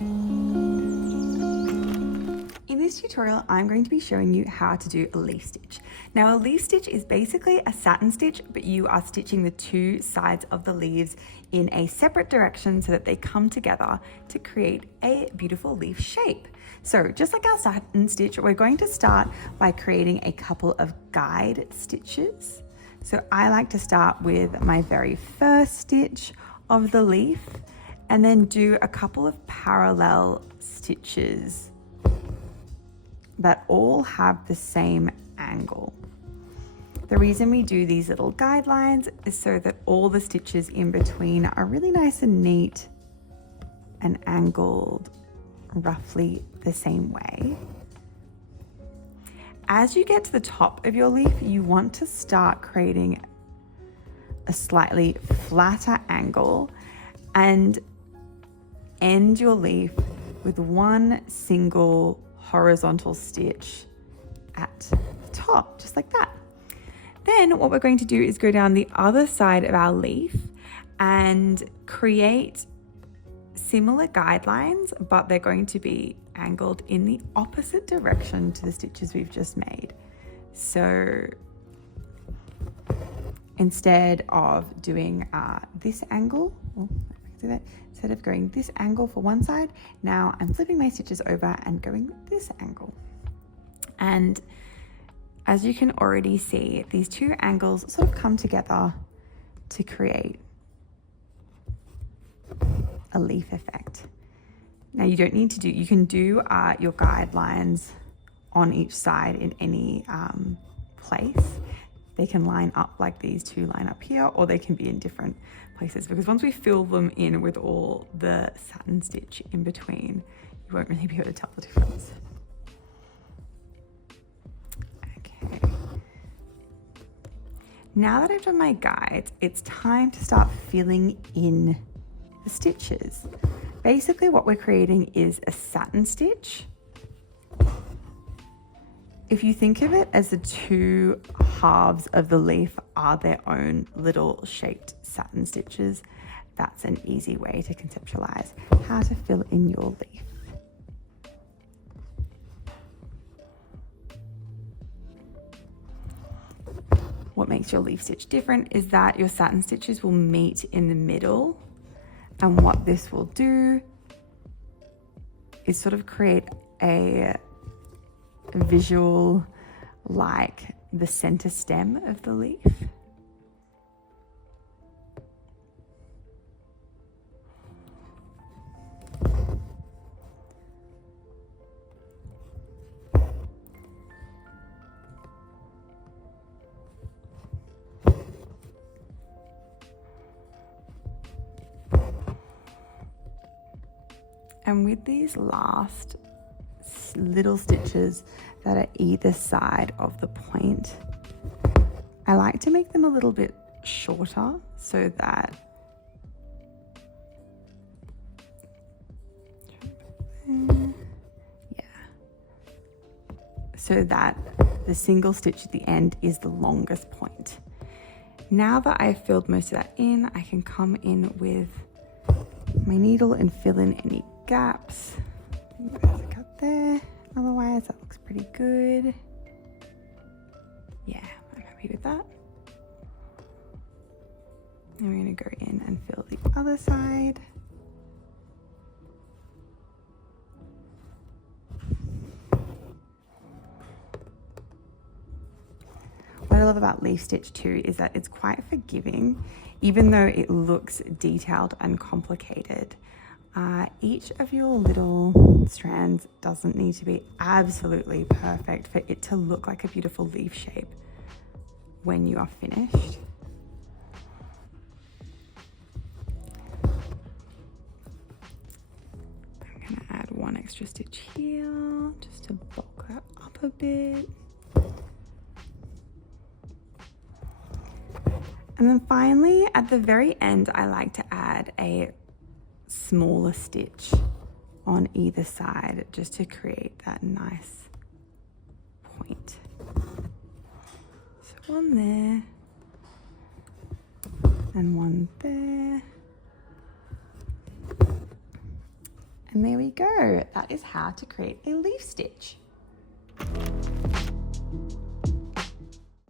In this tutorial, I'm going to be showing you how to do a leaf stitch. Now, a leaf stitch is basically a satin stitch, but you are stitching the two sides of the leaves in a separate direction so that they come together to create a beautiful leaf shape. So just like our satin stitch, we're going to start by creating a couple of guide stitches. So I like to start with my very first stitch of the leaf and then do a couple of parallel stitches that all have the same angle. The reason we do these little guidelines is so that all the stitches in between are really nice and neat and angled roughly the same way. As you get to the top of your leaf, you want to start creating a slightly flatter angle and end your leaf with one single horizontal stitch at the top, just like that. Then what we're going to do is go down the other side of our leaf and create similar guidelines, but they're going to be angled in the opposite direction to the stitches we've just made. So instead of doing this angle, instead of going this angle for one side, now I'm flipping my stitches over and going this angle. And as you can already see, these two angles sort of come together to create a leaf effect. Now you don't need to do, you can do your guidelines on each side in any place. They can line up like these two line up here, or they can be in different places, because once we fill them in with all the satin stitch in between, you won't really be able to tell the difference. Okay. Now that I've done my guides, it's time to start filling in the stitches. Basically what we're creating is a satin stitch. If you think of it as the two halves of the leaf are their own little shaped satin stitches, that's an easy way to conceptualize how to fill in your leaf. What makes your leaf stitch different is that your satin stitches will meet in the middle, and what this will do is sort of create a visual like the center stem of the leaf. And with these last little stitches that are either side of the point, I like to make them a little bit shorter so that the single stitch at the end is the longest point. Now that I've filled most of that in, I can come in with my needle and fill in any gaps. There's a cut there. Otherwise, that looks pretty good. Yeah, I'm happy with that. And we're going to go in and fill the other side. What I love about leaf stitch too is that it's quite forgiving, even though it looks detailed and complicated. Each of your little strands doesn't need to be absolutely perfect for it to look like a beautiful leaf shape when you are finished. I'm going to add one extra stitch here just to bulk that up a bit. And then finally, at the very end, I like to add a smaller stitch on either side just to create that nice point. So one there and one there And there we go. That is how to create a leaf stitch.